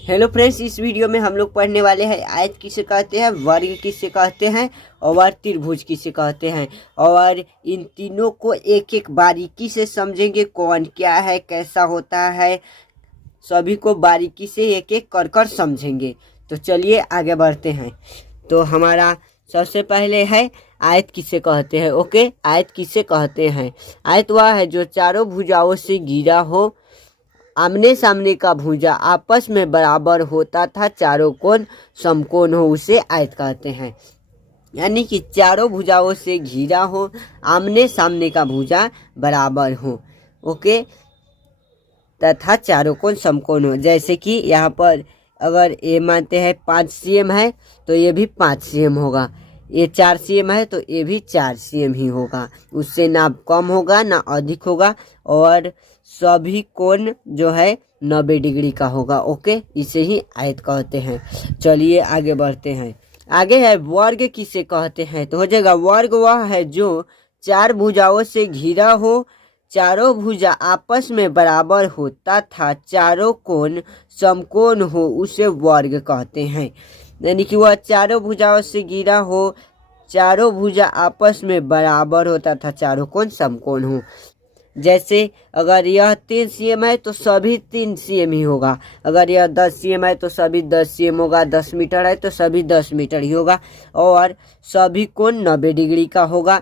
Hello friends, इस video में हम लोग पढ़ने वाले हैं आयत किसे कहते हैं, वर्ग किसे कहते हैं और त्रिभुज किसे कहते हैं। और इन तीनों को एक एक बारीकी से समझेंगे, कौन क्या है, कैसा होता है, सभी को बारीकी से एक एक कर कर समझेंगे। तो चलिए आगे बढ़ते हैं। तो हमारा सबसे पहले है आयत किसे कहते हैं। ओके, आयत किसे कहते हैं। आयत वह है जो चारों भुजाओं से घिरा हो, आमने सामने का भुजा आपस में बराबर होता था, चारों कोण समकोण हो, उसे आयत कहते हैं। यानी कि चारों भुजाओं से घिरा हो, आमने सामने का भुजा बराबर हो, ओके, तथा चारों कोण समकोण हो। जैसे कि यहाँ पर अगर ये मानते हैं 5 cm है तो ये भी 5 cm होगा, ये 4 cm है तो ये भी 4 cm ही होगा, उससे ना कम होगा ना अधिक होगा, और सभी कोण जो है 90 डिग्री का होगा। ओके, इसे ही आयत कहते हैं। चलिए आगे बढ़ते हैं। आगे है वर्ग किसे कहते हैं। तो हो जाएगा वर्ग वह है जो चार भुजाओं से घिरा हो, चारों भुजा आपस में बराबर होता था, चारों कोण समकोण हो, उसे वर्ग कहते हैं। यानी कि वह चारों भुजाओं से घिरा हो, चारों भुजा आपस में बराबर होता था, चारों कोण समकोण हो। जैसे अगर यह 3 cm है तो सभी 3 cm ही होगा, अगर यह 10 cm है तो सभी 10 cm होगा, 10 मीटर है तो सभी 10 मीटर ही होगा, और सभी कोण 90 डिग्री का होगा।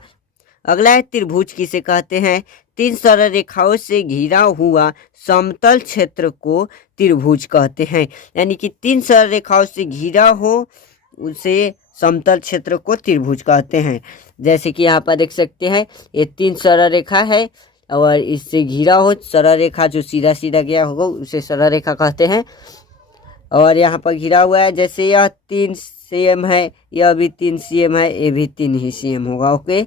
अगला है त्रिभुज किसे कहते हैं। 3 सरल रेखाओं से घिरा हुआ समतल क्षेत्र को त्रिभुज कहते हैं। यानी कि 3 सरल रेखाओं से घिरा हो उसे समतल क्षेत्र को त्रिभुज कहते हैं। जैसे कि यहाँ पर देख सकते हैं, ये 3 सरल रेखा है और इससे घिरा हो सरल रेखा, जो सीधा सीधा गया होगा उसे सरल रेखा कहते हैं। और यहाँ पर घिरा हुआ है, जैसे यह 3 cm है, यह भी 3 cm है, ये भी 3 ही cm होगा। ओके,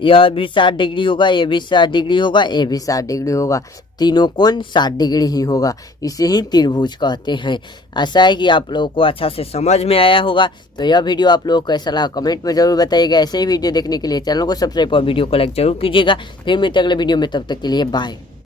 यह भी 60 डिग्री होगा, ये भी 60 डिग्री होगा, ये भी 60 डिग्री होगा, तीनों कोण 60 डिग्री ही होगा, इसे ही त्रिभुज कहते हैं। आशा है कि आप लोगों को अच्छा से समझ में आया होगा। तो यह वीडियो आप लोगों को कैसा लगा कमेंट में जरूर बताइएगा। ऐसे ही वीडियो देखने के लिए चैनल को सब्सक्राइब और वीडियो को लाइक जरूर कीजिएगा। फिर मिलते हैं अगले वीडियो में, तब तक के लिए बाय।